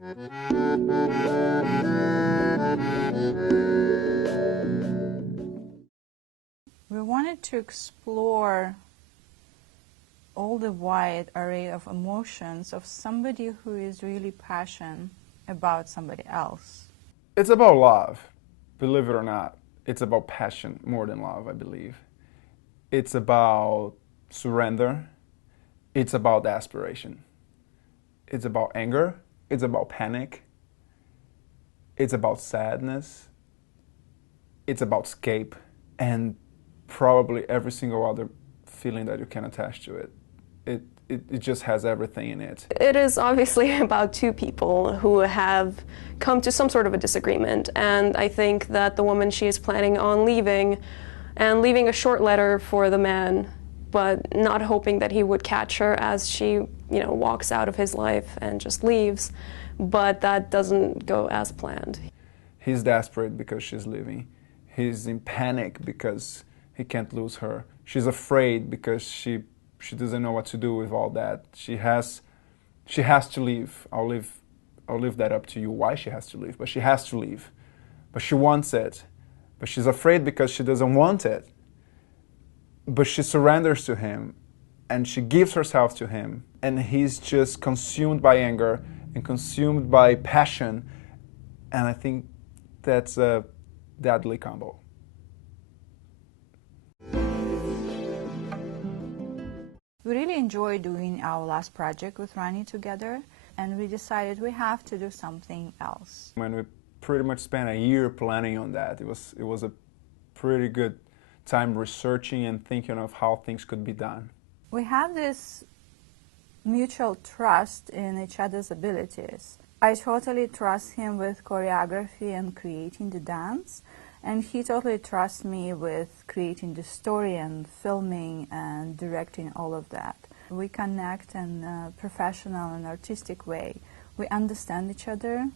We wanted to explore all the wide array of emotions of somebody who is really passionate about somebody else. It's about love, believe it or not. It's about passion more than love, I believe. It's about surrender. It's about aspiration. It's about anger. It's about panic. It's about sadness. It's about escape. And probably every single other feeling that you can attach to it. It just has everything in it. It is obviously about two people who have come to some sort of a disagreement, and I think that the woman, she is planning on leaving, and leaving a short letter for the man, but not hoping that he would catch her as she, walks out of his life and just leaves, but that doesn't go as planned. He's desperate because she's leaving. He's in panic because he can't lose her. She's afraid because she doesn't know what to do with all that. She has to leave. I'll leave that up to you why she has to leave, but she has to leave. But she wants it. But she's afraid because she doesn't want it. But she surrenders to him and she gives herself to him, and he's just consumed by anger and consumed by passion, and I think that's a deadly combo. We really enjoyed doing our last project with Ronny together, and we decided we have to do something else. When we pretty much spent a year planning on that, it was a pretty good time researching and thinking of how things could be done. We have this mutual trust in each other's abilities. I totally trust him with choreography and creating the dance, and he totally trusts me with creating the story and filming and directing all of that. We connect in a professional and artistic way. We understand each other,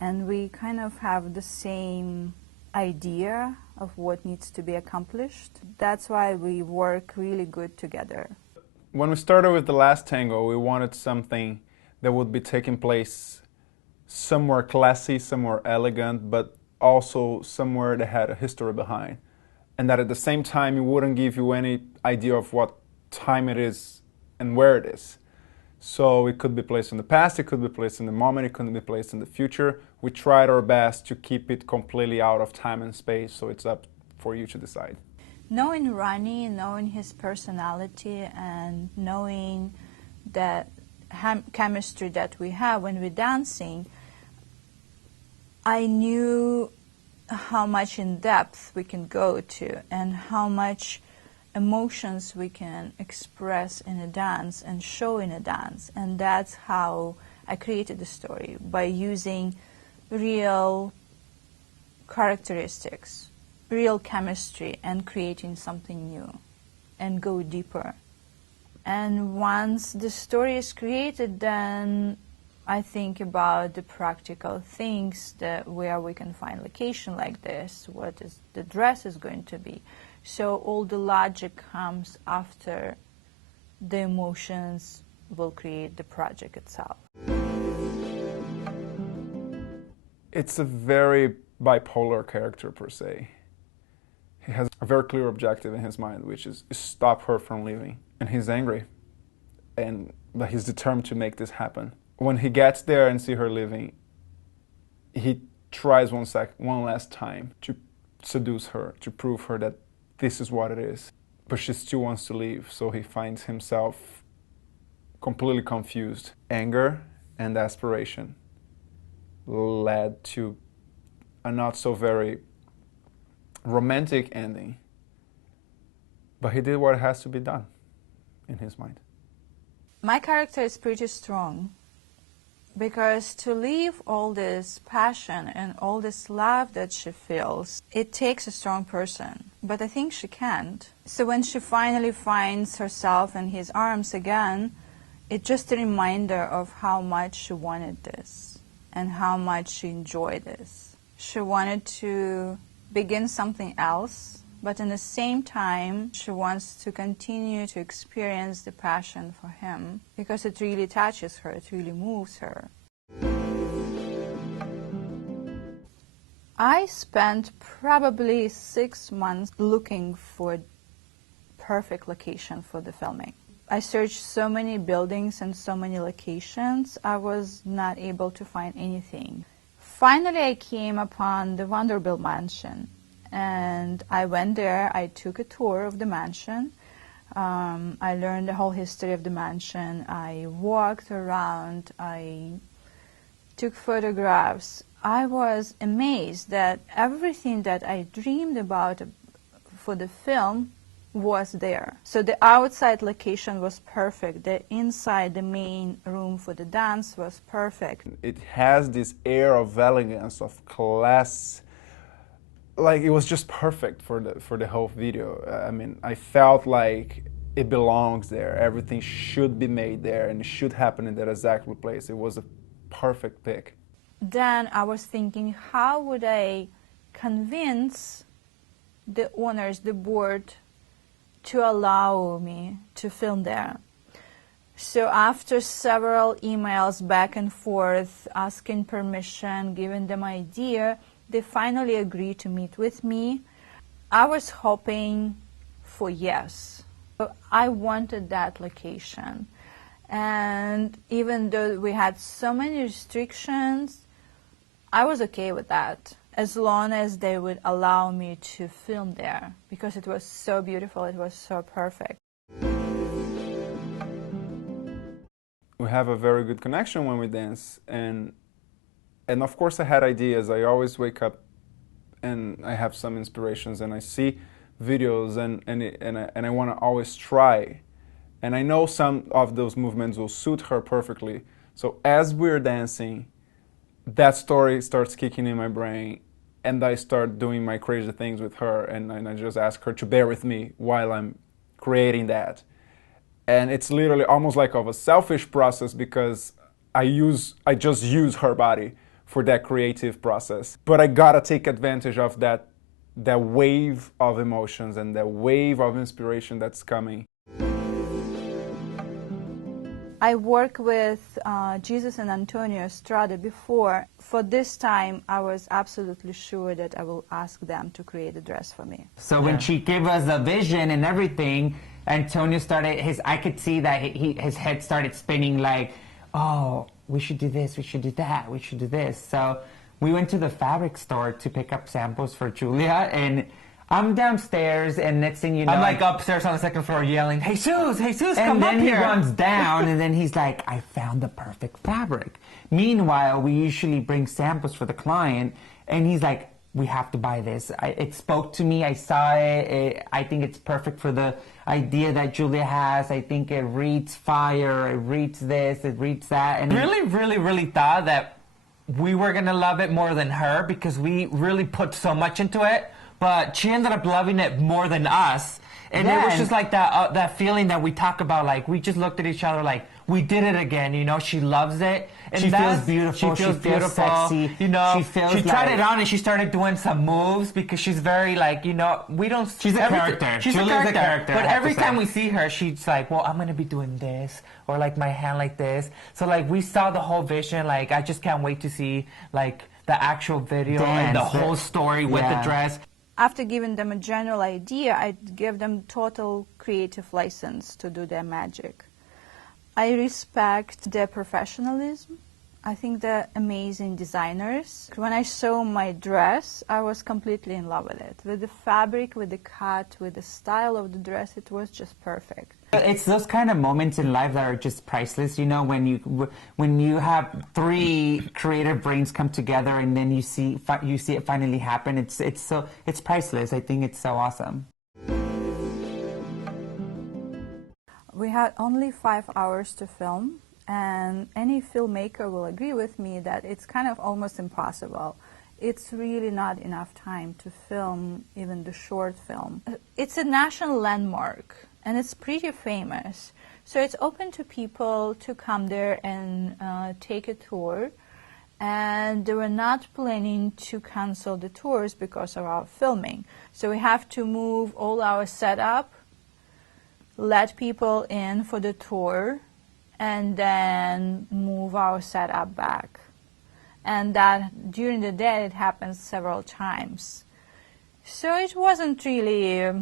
and we kind of have the same idea of what needs to be accomplished. That's why we work really good together. When we started with the last tango, we wanted something that would be taking place somewhere classy, somewhere elegant, but also somewhere that had a history behind. And that at the same time, it wouldn't give you any idea of what time it is and where it is. So it could be placed in the past, it could be placed in the moment, it could be placed in the future. We tried our best to keep it completely out of time and space, so it's up for you to decide. Knowing Ronny, knowing his personality, and knowing that chemistry that we have when we're dancing, I knew how much in depth we can go to and how much emotions we can express in a dance and show in a dance. And that's how I created the story, by using real characteristics, real chemistry, and creating something new and go deeper. And once the story is created, then I think about the practical things, where we can find location like this, what is the dress is going to be. So all the logic comes after the emotions will create the project itself. It's a very bipolar character per se. He has a very clear objective in his mind, which is stop her from leaving. And he's angry, but he's determined to make this happen. When he gets there and sees her leaving, he tries one last time to seduce her, to prove her that this is what it is. But she still wants to leave, so he finds himself completely confused. Anger and desperation led to a not so very romantic ending. But he did what has to be done in his mind. My character is pretty strong, because to leave all this passion and all this love that she feels, it takes a strong person. But I think she can't. So when she finally finds herself in his arms again, it's just a reminder of how much she wanted this and how much she enjoyed this. She wanted to begin something else, but in the same time, she wants to continue to experience the passion for him, because it really touches her, it really moves her. I spent probably 6 months looking for perfect location for the filming. I searched so many buildings and so many locations, I was not able to find anything. Finally, I came upon the Vanderbilt mansion, and I went there. I took a tour of the mansion. I learned the whole history of the mansion. I walked around. I took photographs. I was amazed that everything that I dreamed about for the film was there. So the outside location was perfect. The inside, the main room for the dance was perfect. It has this air of elegance, of class. Like, it was just perfect for the whole video. I mean, I felt like it belongs there. Everything should be made there, and it should happen in that exact place. It was a perfect pick. Then I was thinking, how would I convince the owners, the board, to allow me to film there? So after several emails back and forth, asking permission, giving them idea, they finally agreed to meet with me. I was hoping for yes. I wanted that location. And even though we had so many restrictions, I was okay with that, as long as they would allow me to film there, because it was so beautiful, it was so perfect. We have a very good connection when we dance, and of course I had ideas. I always wake up and I have some inspirations, and I see videos, and I want to always try. And I know some of those movements will suit her perfectly. So as we're dancing, that story starts kicking in my brain, and I start doing my crazy things with her, and I just ask her to bear with me while I'm creating that. And it's literally almost like of a selfish process, because I just use her body for that creative process. But I gotta take advantage of that wave of emotions and that wave of inspiration that's coming. I worked with Jesus and Antonio Estrada before. For this time, I was absolutely sure that I will ask them to create a dress for me. So when she gave us the vision and everything, Antonio started, I could see that his head started spinning like, oh, we should do this, we should do that, we should do this. So we went to the fabric store to pick up samples for Julia, and I'm downstairs, and next thing you know, I'm like upstairs on the second floor yelling, Jesus, Jesus, come up here. And then he runs down, and then he's like, I found the perfect fabric. Meanwhile, we usually bring samples for the client, and he's like, we have to buy this. It spoke to me, I saw it, I think it's perfect for the idea that Julia has. I think it reads fire, it reads this, it reads that. And really thought that we were gonna love it more than her, because we really put so much into it. But she ended up loving it more than us. And it was just like that feeling that we talk about, like, we just looked at each other like, we did it again, you know, she loves it. And she feels beautiful, she feels sexy. You know, she tried it on and she started doing some moves, because she's very, like, you know, we don't... She's a character. She's a character. But every time we see her, she's like, well, I'm going to be doing this, or like my hand like this. So, like, we saw the whole vision. Like, I just can't wait to see, like, the actual video and the whole story with the dress. After giving them a general idea, I give them total creative license to do their magic. I respect their professionalism. I think they're amazing designers. When I saw my dress, I was completely in love with it. With the fabric, with the cut, with the style of the dress, it was just perfect. It's those kind of moments in life that are just priceless, you know, when you have three creative brains come together and then you see it finally happen. It's priceless. I think it's so awesome. We had only 5 hours to film, and any filmmaker will agree with me that it's kind of almost impossible. It's really not enough time to film even the short film. It's a national landmark, and it's pretty famous. So it's open to people to come there and take a tour. And they were not planning to cancel the tours because of our filming. So we have to move all our setup, let people in for the tour, and then move our setup back. and that during the day it happens several times. So it wasn't really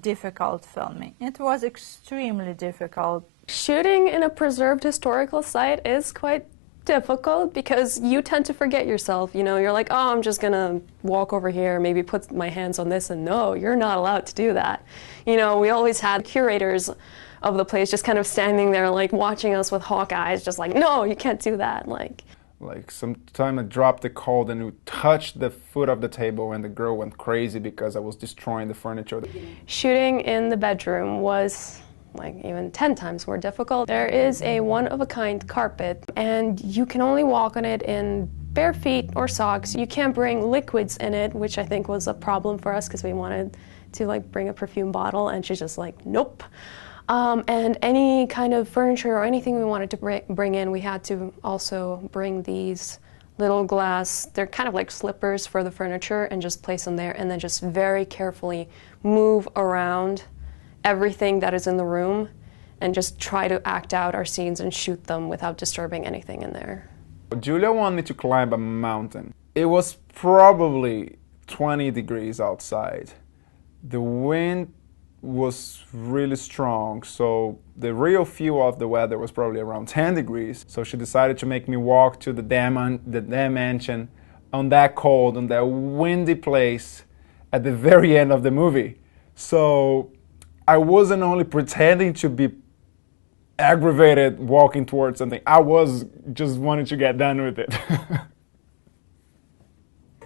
difficult filming. It was extremely difficult. Shooting in a preserved historical site is quite difficult because you tend to forget yourself. You know, you're like, oh, I'm just gonna walk over here, maybe put my hands on this, and no, you're not allowed to do that. You know, we always had curators of the place just kind of standing there like watching us with hawk eyes, just like, no, you can't do that. Like sometime I dropped the cold and it touched the foot of the table and the girl went crazy because I was destroying the furniture. Shooting in the bedroom was like even 10 times more difficult. There is a one-of-a-kind carpet and you can only walk on it in bare feet or socks. You can't bring liquids in it, which I think was a problem for us because we wanted to like bring a perfume bottle and she's just like, nope. And any kind of furniture or anything we wanted to bring in, we had to also bring these little glass, they're kind of like slippers for the furniture, and just place them there and then just very carefully move around everything that is in the room and just try to act out our scenes and shoot them without disturbing anything in there. Julia wanted me to climb a mountain. It was probably 20 degrees outside. The wind was really strong, so the real feel of the weather was probably around 10 degrees. So she decided to make me walk to the damn mansion on that cold, on that windy place at the very end of the movie. So I wasn't only pretending to be aggravated walking towards something, I was just wanting to get done with it.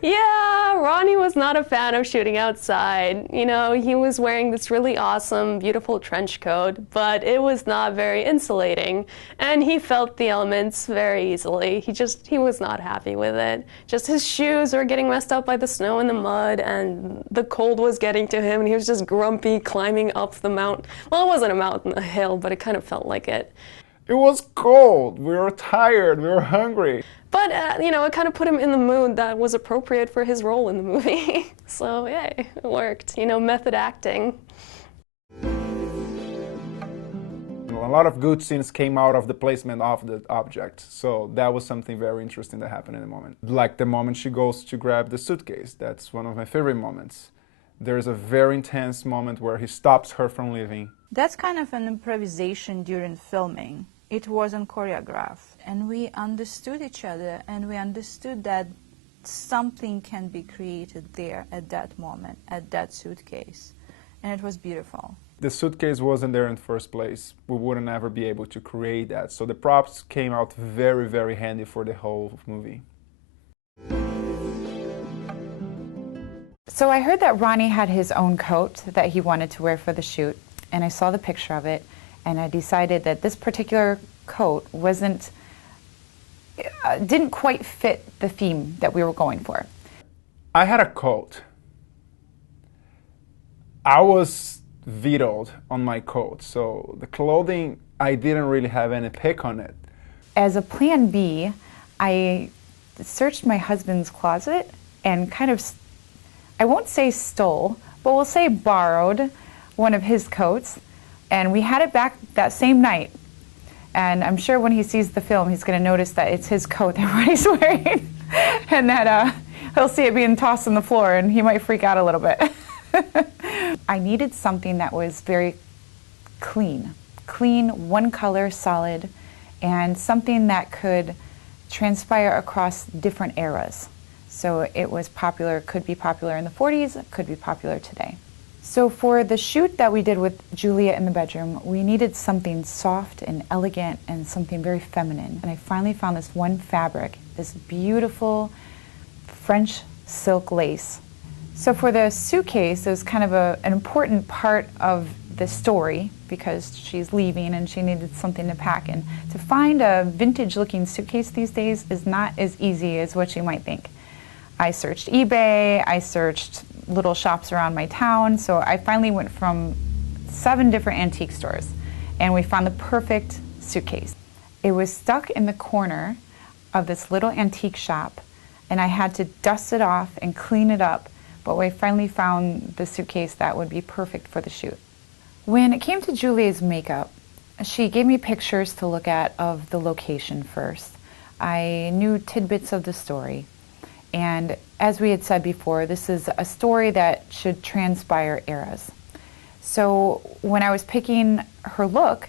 Yeah, Ronny was not a fan of shooting outside. You know, he was wearing this really awesome, beautiful trench coat, but it was not very insulating, and he felt the elements very easily. He was not happy with it. Just his shoes were getting messed up by the snow and the mud, and the cold was getting to him, and he was just grumpy climbing up the mountain. Well, it wasn't a mountain, a hill, but it kind of felt like it. It was cold, we were tired, we were hungry. But, you know, it kind of put him in the mood that was appropriate for his role in the movie. So, yay, it worked. You know, method acting. A lot of good scenes came out of the placement of the object. So that was something very interesting that happened in the moment. Like the moment she goes to grab the suitcase. That's one of my favorite moments. There's a very intense moment where he stops her from leaving. That's kind of an improvisation during filming. It wasn't choreographed, and we understood each other, and we understood that something can be created there at that moment, at that suitcase, and it was beautiful. The suitcase wasn't there in the first place. We wouldn't ever be able to create that, so the props came out very, very handy for the whole movie. So I heard that Ronny had his own coat that he wanted to wear for the shoot, and I saw the picture of it, and I decided that this particular coat didn't quite fit the theme that we were going for. I had a coat. I was vetoed on my coat, so the clothing, I didn't really have any pick on it. As a plan B, I searched my husband's closet and kind of, I won't say stole, but we'll say borrowed one of his coats, and we had it back that same night. And I'm sure when he sees the film, he's going to notice that it's his coat that Ronny's wearing, and that he'll see it being tossed on the floor, and he might freak out a little bit. I needed something that was very clean, one color, solid, and something that could transpire across different eras. So it was popular, could be popular in the 40s, it could be popular today. So for the shoot that we did with Julia in the bedroom, we needed something soft and elegant and something very feminine. And I finally found this one fabric, this beautiful French silk lace. So for the suitcase, it was kind of an important part of the story because she's leaving and she needed something to pack in. To find a vintage-looking suitcase these days is not as easy as what you might think. I searched eBay, I searched little shops around my town, so I finally went from 7 different antique stores, and we found the perfect suitcase. It was stuck in the corner of this little antique shop, and I had to dust it off and clean it up, but we finally found the suitcase that would be perfect for the shoot. When it came to Julia's makeup, she gave me pictures to look at of the location first. I knew tidbits of the story. And as we had said before, this is a story that should transpire eras. So when I was picking her look,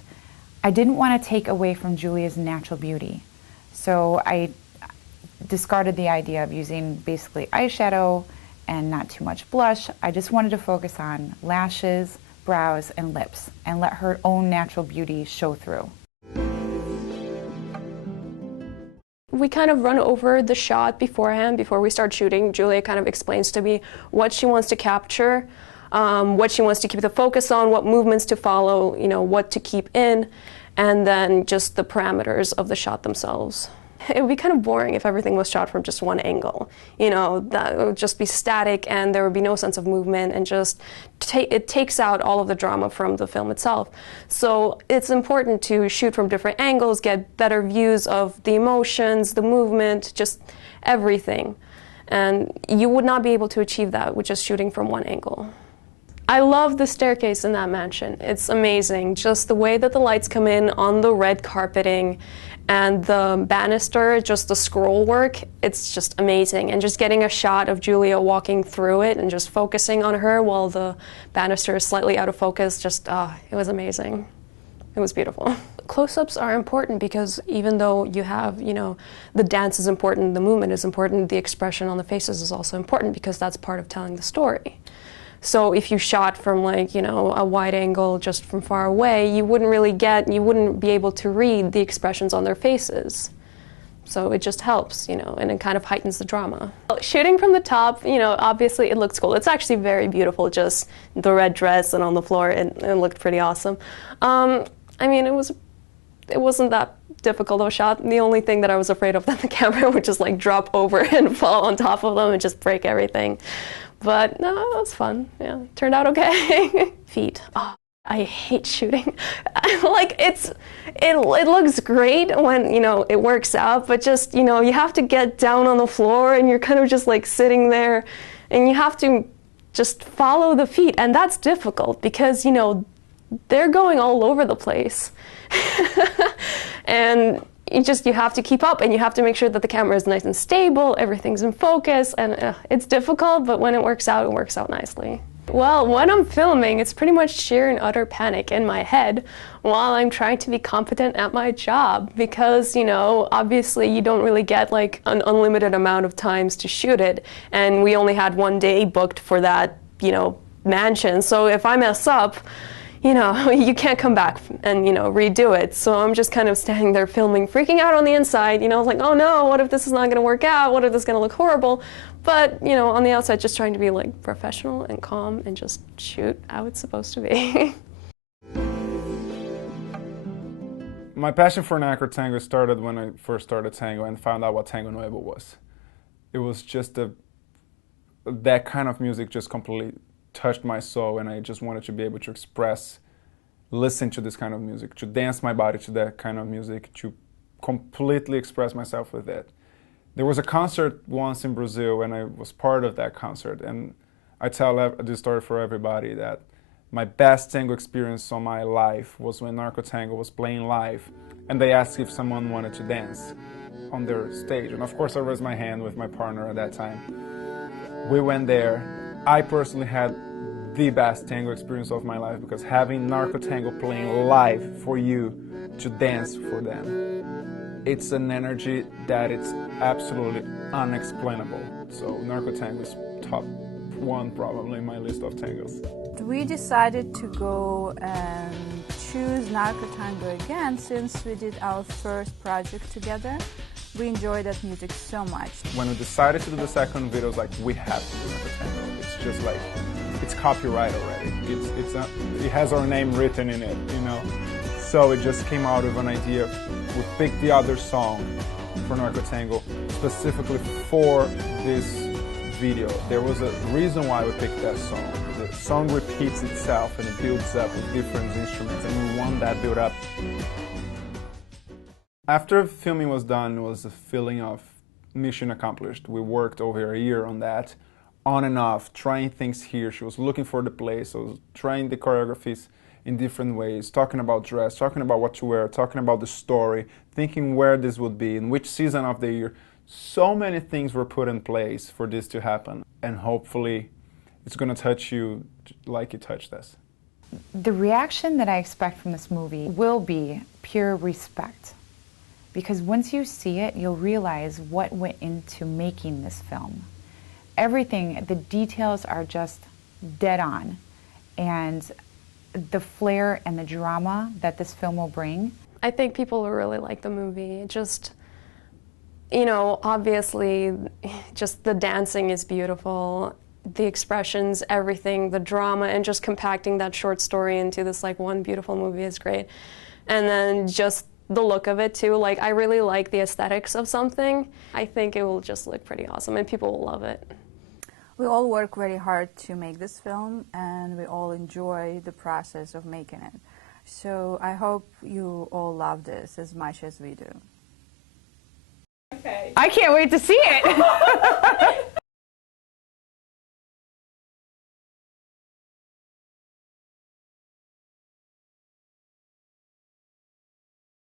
I didn't want to take away from Julia's natural beauty. So I discarded the idea of using basically eyeshadow and not too much blush. I just wanted to focus on lashes, brows, and lips, and let her own natural beauty show through. We kind of run over the shot beforehand, before we start shooting. Julia kind of explains to me what she wants to capture, what she wants to keep the focus on, what movements to follow, you know, what to keep in, and then just the parameters of the shot themselves. It would be kind of boring if everything was shot from just one angle. You know, that would just be static and there would be no sense of movement, and just it takes out all of the drama from the film itself. So it's important to shoot from different angles, get better views of the emotions, the movement, just everything. And you would not be able to achieve that with just shooting from one angle. I love the staircase in that mansion. It's amazing. Just the way that the lights come in on the red carpeting and the banister, just the scroll work, it's just amazing. And just getting a shot of Julia walking through it and just focusing on her while the banister is slightly out of focus, just, it was amazing. It was beautiful. Close-ups are important because even though you have, you know, the dance is important, the movement is important, the expression on the faces is also important because that's part of telling the story. So if you shot from, like, you know, a wide angle just from far away, you wouldn't be able to read the expressions on their faces. So it just helps, you know, and it kind of heightens the drama. Shooting from the top, you know, obviously it looks cool. It's actually very beautiful, just the red dress and on the floor, it looked pretty awesome. I mean, it wasn't that difficult of a shot. The only thing that I was afraid of that the camera would just like drop over and fall on top of them and just break everything. But no, it was fun. Yeah, turned out okay. Feet. Oh, I hate shooting. Like it looks great when, you know, it works out, but just, you know, you have to get down on the floor and you're kind of just like sitting there and you have to just follow the feet, and that's difficult because, you know, they're going all over the place. And you have to keep up, and you have to make sure that the camera is nice and stable, everything's in focus, and it's difficult, but when it works out nicely. Well, when I'm filming, it's pretty much sheer and utter panic in my head while I'm trying to be competent at my job because, you know, obviously you don't really get like an unlimited amount of times to shoot it, and we only had one day booked for that, you know, mansion. So if I mess up, you know, you can't come back and, you know, redo it. So I'm just kind of standing there filming, freaking out on the inside, you know, like, oh no, what if this is not gonna work out? What if this is gonna look horrible? But, you know, on the outside, just trying to be like professional and calm and just shoot how it's supposed to be. My passion for Narco Tango started when I first started tango and found out what Tango Nuevo was. It was just that kind of music just completely touched my soul, and I just wanted to be able to listen to this kind of music, to dance my body to that kind of music, to completely express myself with it. There was a concert once in Brazil, and I was part of that concert, and I tell this story for everybody that my best tango experience of my life was when Narco Tango was playing live, and they asked if someone wanted to dance on their stage, and of course I raised my hand with my partner at that time. We went there. I personally had the best tango experience of my life because having Narco Tango playing live for you to dance for them, it's an energy that it's absolutely unexplainable. So Narco Tango is top one probably in my list of tangos. We decided to go and choose Narco Tango again since we did our first project together. We enjoyed that music so much. When we decided to do the second video, it was like, we have to do Narco Tango. It's just like, it's copyright already. It has our name written in it, you know? So it just came out of an idea. We picked the other song for Narco Tango specifically for this video. There was a reason why we picked that song. The song repeats itself and it builds up with different instruments, and we want that build up. After filming was done, it was a feeling of mission accomplished. We worked over a year on that, on and off, trying things here. She was looking for the place, I was trying the choreographies, in different ways, talking about dress, talking about what to wear, talking about the story, thinking where this would be, in which season of the year. So many things were put in place for this to happen, and hopefully it's going to touch you like it touched us. The reaction that I expect from this movie will be pure respect, because once you see it, you'll realize what went into making this film. Everything, the details are just dead on, and the flair and the drama that this film will bring. I think people will really like the movie. Just, you know, obviously, just the dancing is beautiful, the expressions, everything, the drama, and just compacting that short story into this like one beautiful movie is great. And then just the look of it too, like I really like the aesthetics of something. I think it will just look pretty awesome and people will love it. We all work very hard to make this film, and we all enjoy the process of making it. So I hope you all love this as much as we do. I can't wait to see it.